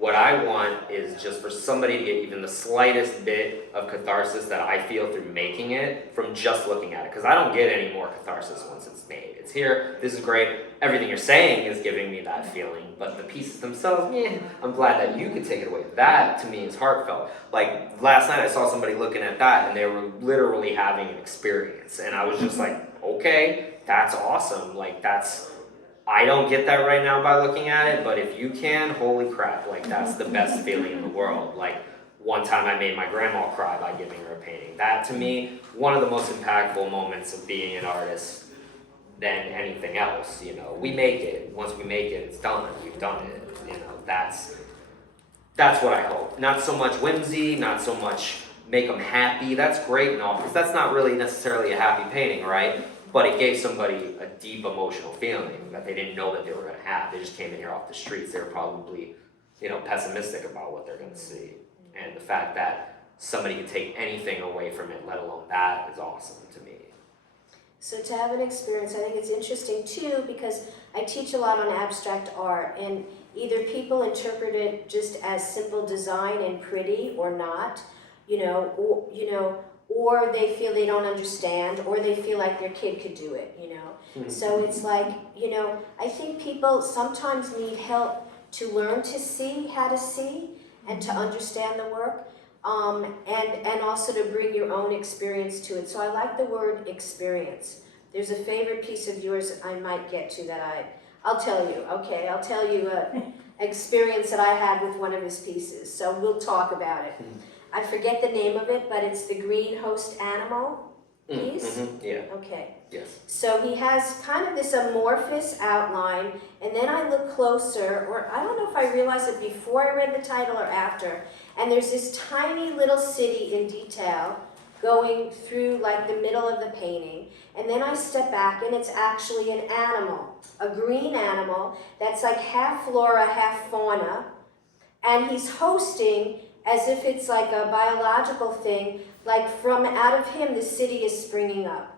What I want is just for somebody to get even the slightest bit of catharsis that I feel through making it from just looking at it. Because I don't get any more catharsis once it's made. It's here, this is great, everything you're saying is giving me that feeling, but the pieces themselves, I'm glad that you could take it away. That, to me, is heartfelt. Like, last night I saw somebody looking at that, and they were literally having an experience. And I was just like, okay, that's awesome. Like, I don't get that right now by looking at it, but if you can, holy crap, like that's the best feeling in the world. Like one time I made my grandma cry by giving her a painting. That to me, one of the most impactful moments of being an artist than anything else, you know. We make it. Once we make it, it's done. We've done it. You know, that's what I hope. Not so much whimsy, not so much make them happy. That's great and all, because that's not really necessarily a happy painting, right? But it gave somebody a deep emotional feeling that they didn't know that they were going to have. They just came in here off the streets. They were probably, you know, pessimistic about what they're going to see. And the fact that somebody can take anything away from it, let alone that, is awesome to me. So to have an experience, I think it's interesting too, because I teach a lot on abstract art, and either people interpret it just as simple design and pretty or not, or they feel they don't understand, or they feel like their kid could do it, Mm-hmm. So it's like, I think people sometimes need help to learn to see how to see and to understand the work, and also to bring your own experience to it. So I like the word experience. There's a favorite piece of yours I might get to that I'll tell you, okay? I'll tell you an experience that I had with one of his pieces, so we'll talk about it. I forget the name of it, but it's the green host animal piece. Mm-hmm. Yeah. Okay. Yes. So he has kind of this amorphous outline, and then I look closer, or I don't know if I realized it before I read the title or after, and there's this tiny little city in detail going through like the middle of the painting, and then I step back and it's actually an animal, a green animal that's like half flora, half fauna, and he's hosting as if it's like a biological thing, like from out of him the city is springing up.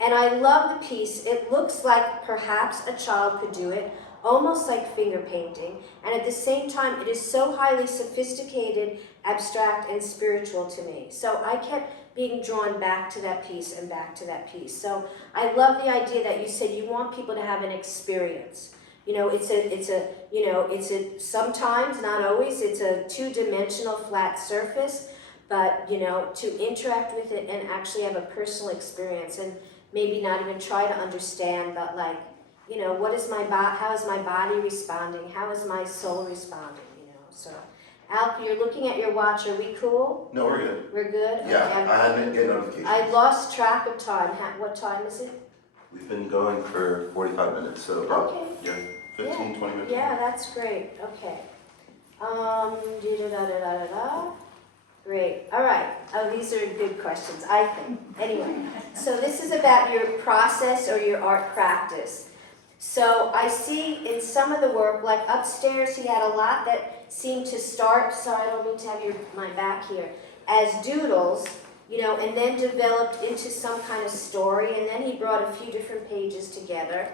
And I love the piece. It looks like perhaps a child could do it, almost like finger painting, and at the same time it is so highly sophisticated, abstract, and spiritual to me. So I kept being drawn back to that piece and back to that piece. So I love the idea that you said you want people to have an experience. It's sometimes, not always, it's a two-dimensional flat surface, but to interact with it and actually have a personal experience, and maybe not even try to understand, but like, what is how is my body responding? How is my soul responding? So, Alp, you're looking at your watch. Are we cool? No, we're good. We're good? Yeah, Okay. I didn't get notifications. I lost track of time. What time is it? We've been going for 45 minutes, so about Okay. 15, 20 minutes. Yeah, that's great. Okay. Da-da-da-da-da-da. Great. All right. Oh, these are good questions, I think. Anyway, so this is about your process or your art practice. So I see in some of the work, like upstairs, he had a lot that seemed to start, sorry, I don't mean to have my back here, as doodles, and then developed into some kind of story, and then he brought a few different pages together.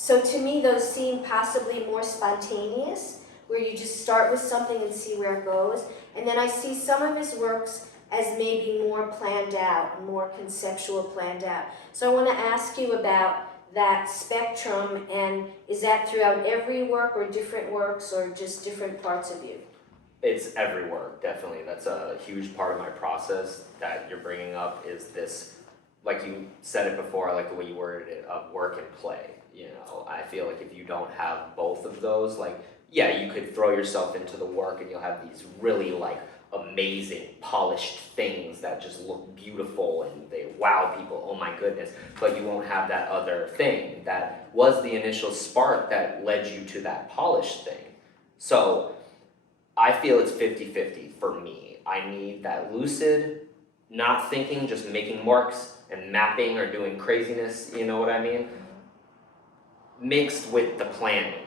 So to me, those seem possibly more spontaneous, where you just start with something and see where it goes. And then I see some of his works as maybe more planned out, more conceptual planned out. So I want to ask you about that spectrum, and is that throughout every work or different works or just different parts of you? It's every work, definitely. That's a huge part of my process that you're bringing up, is this, like you said it before, I like the way you worded it, of work and play. I feel like if you don't have both of those, like, yeah, you could throw yourself into the work and you'll have these really like amazing polished things that just look beautiful and they wow people, oh my goodness, but you won't have that other thing that was the initial spark that led you to that polished thing. So I feel it's 50-50 for me. I need that lucid, not thinking, just making marks and mapping or doing craziness, you know what I mean? Mixed with the planning.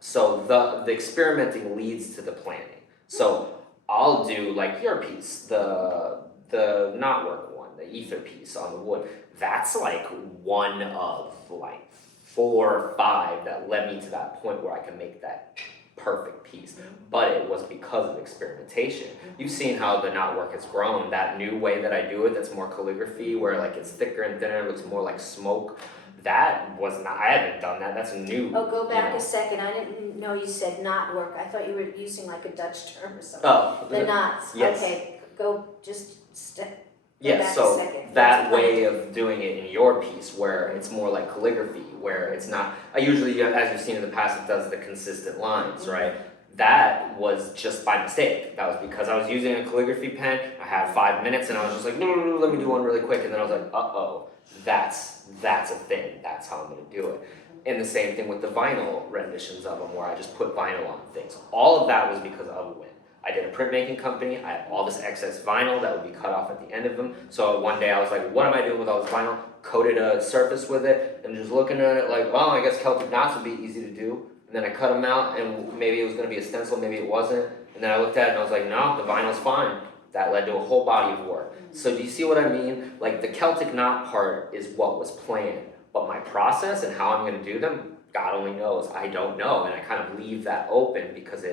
So the experimenting leads to the planning. So I'll do like your piece, the knotwork one, the ether piece on the wood. That's like one of like 4 or 5 that led me to that point where I can make that perfect piece, but it was because of experimentation. You've seen how the knotwork has grown, that new way that I do it that's more calligraphy, where like it's thicker and thinner, it looks more like smoke. That was not, I haven't done that, that's new. Oh, go back you know. a second. I didn't know you said knot work. I thought you were using like a Dutch term or something. Oh, The knots. yes. Okay, go just step. Yeah, back a so second. that That's way of doing it in your piece, where it's more like calligraphy, where it's not, I usually, as you've seen in the past, it does the consistent lines, right? That was just by mistake. That was because I was using a calligraphy pen, I had 5 minutes, and I was just like, no, let me do one really quick, and then I was like, uh-oh, that's a thing, that's how I'm gonna do it. And the same thing with the vinyl renditions of them, where I just put vinyl on things. All of that was because of a win. I did a printmaking company, I had all this excess vinyl that would be cut off at the end of them. So one day I was like, what am I doing with all this vinyl? Coated a surface with it, and just looking at it like, well, I guess Celtic knots would be easy to do. And then I cut them out, and maybe it was gonna be a stencil, maybe it wasn't. And then I looked at it and I was like, no, the vinyl's fine. That led to a whole body of work. So do you see what I mean? Like the Celtic knot part is what was planned, but my process and how I'm gonna do them, God only knows, I don't know. And I kind of leave that open because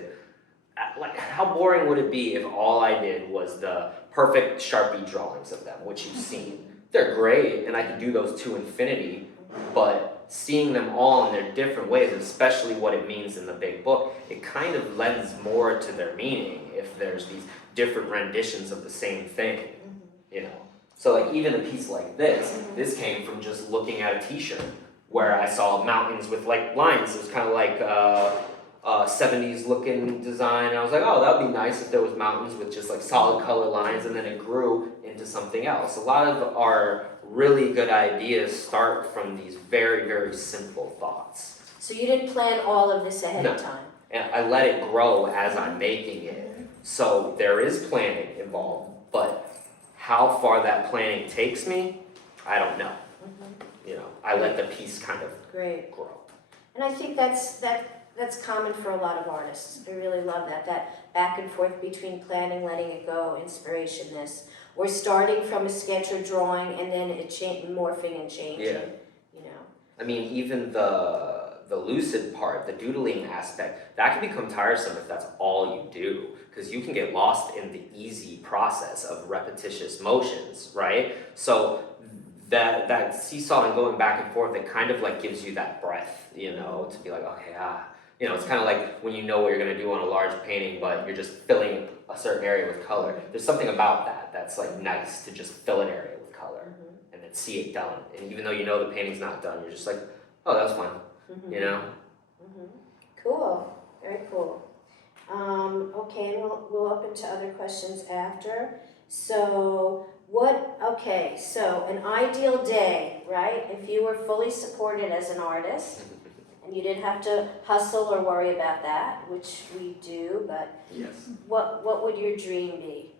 like, how boring would it be if all I did was the perfect Sharpie drawings of them, which you've seen? They're great, and I could do those to infinity, but seeing them all in their different ways, especially what it means in the big book, it kind of lends more to their meaning if there's these different renditions of the same thing, you know? So like even a piece like this came from just looking at a t-shirt where I saw mountains with like lines. It was kind of like 70s looking design. I was like, oh, that would be nice if there was mountains with just like solid color lines, and then it grew into something else. A lot of our really good ideas start from these very, very simple thoughts. So you didn't plan all of this ahead of time? And I let it grow as I'm making it. So there is planning involved, but how far that planning takes me, I don't know. You know, I let the piece kind of Great. grow. And I think that's common for a lot of artists. I really love that back and forth between planning, letting it go, inspiration, this, or starting from a sketch or drawing and then it morphing and changing. Yeah. You know. I mean, even the lucid part, the doodling aspect, that can become tiresome if that's all you do, because you can get lost in the easy process of repetitious motions, right? So that seesaw and going back and forth, it kind of like gives you that breath, you know, to be like, okay, you know, it's kind of like when you know what you're going to do on a large painting, but you're just filling a certain area with color. There's something about that that's like nice, to just fill an area with color and then see it done. And even though you know the painting's not done, you're just like, oh, that was fun, you know? Cool, very cool. Okay, and we'll open to other questions after. So so an ideal day, right? If you were fully supported as an artist, and you didn't have to hustle or worry about that, which we do, but Yes. what would your dream be?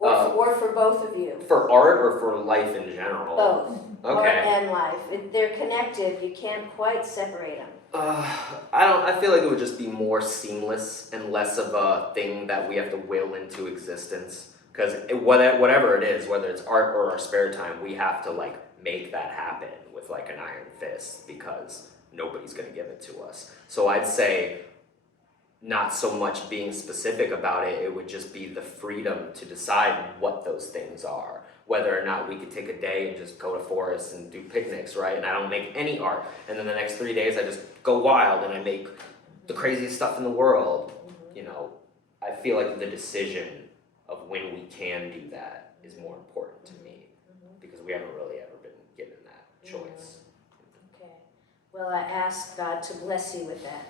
Or for both of you? For art or for life in general? Both. Art Okay. and life. They're connected, you can't quite separate them. I feel like it would just be more seamless and less of a thing that we have to will into existence. Because whatever it is, whether it's art or our spare time, we have to like make that happen with like an iron fist, because nobody's gonna give it to us. So I'd say not so much being specific about it, it would just be the freedom to decide what those things are. Whether or not we could take a day and just go to forests and do picnics, right? And I don't make any art. And then the next 3 days I just go wild and I make the craziest stuff in the world. You know, I feel like the decision of when we can do that is more important to me, because we haven't really ever been given that choice. Okay. Well, I ask God to bless you with that.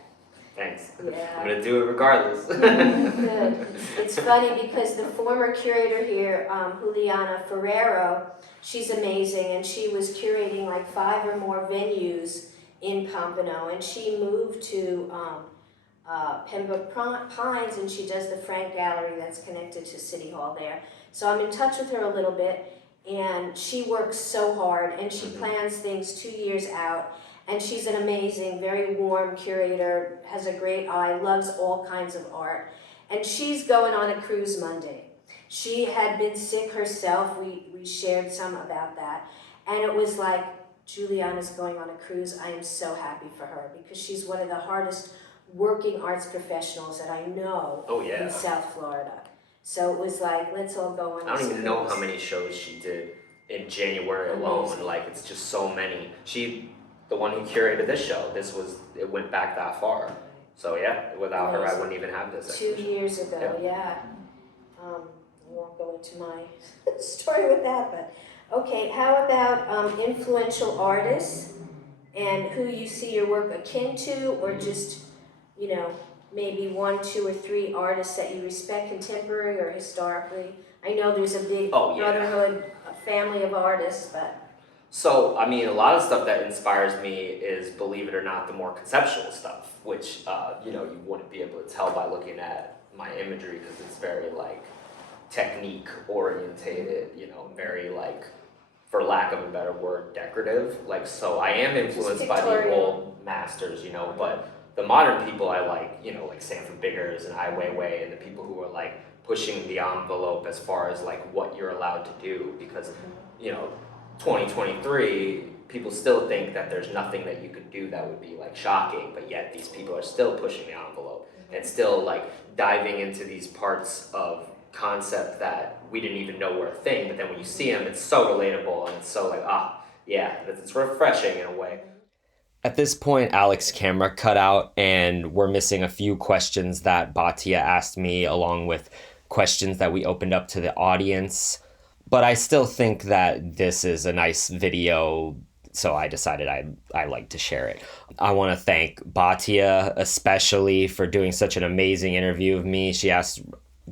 Thanks. Yeah. I'm gonna do it regardless. Good. It's funny because the former curator here, Juliana Ferrero, she's amazing, and she was curating like 5 or more venues in Pompano, and she moved to Pembroke Pines, and she does the Frank Gallery that's connected to City Hall there. So I'm in touch with her a little bit, and she works so hard, and she plans things 2 years out. And she's an amazing, very warm curator, has a great eye, loves all kinds of art. And she's going on a cruise Monday. She had been sick herself. We shared some about that. And it was like, Juliana's going on a cruise. I am so happy for her, because she's one of the hardest working arts professionals that I know Oh, yeah. in South Florida. So it was like, let's all go on. I don't even know how many shows she did in January alone. Amazing. Like, it's just so many. The one who curated this show, it went back that far. So yeah, without her, I Amazing. wouldn't even have this 2 exhibition. years ago, yeah. I won't go into my story with that, but okay. How about influential artists and who you see your work akin to, or just, you know, maybe 1, 2, or 3 artists that you respect, contemporary or historically? I know there's a big Oh, yeah. brotherhood, a family of artists, but So, I mean, a lot of stuff that inspires me is, believe it or not, the more conceptual stuff, which, you wouldn't be able to tell by looking at my imagery because it's very, like, technique orientated, very, like, for lack of a better word, decorative. Like, so I am influenced by the pictorial. old masters, but the modern people I like, like Sanford Biggers and Ai Weiwei, and the people who are, like, pushing the envelope as far as, like, what you're allowed to do because, 2023, people still think that there's nothing that you could do that would be like shocking, but yet these people are still pushing the envelope and still like diving into these parts of concept that we didn't even know were a thing, but then when you see them, it's so relatable and it's so like, it's refreshing in a way. At this point, Alex's camera cut out and we're missing a few questions that Batia asked me along with questions that we opened up to the audience. But I still think that this is a nice video, so I decided I like to share it. I want to thank Batia especially for doing such an amazing interview of me. She asked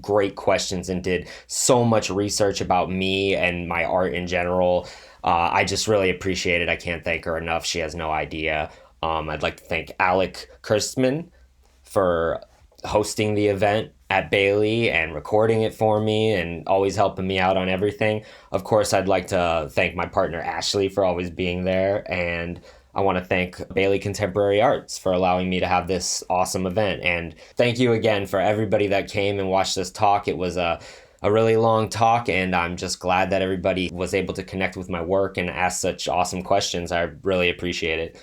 great questions and did so much research about me and my art in general. I just really appreciate it. I can't thank her enough. She has no idea. I'd like to thank Alec Kirstman for hosting the event at Bailey and recording it for me and always helping me out on everything. Of course, I'd like to thank my partner Ashley for always being there, and I want to thank Bailey Contemporary Arts for allowing me to have this awesome event. And thank you again for everybody that came and watched this talk. It was a really long talk, and I'm just glad that everybody was able to connect with my work and ask such awesome questions. I really appreciate it.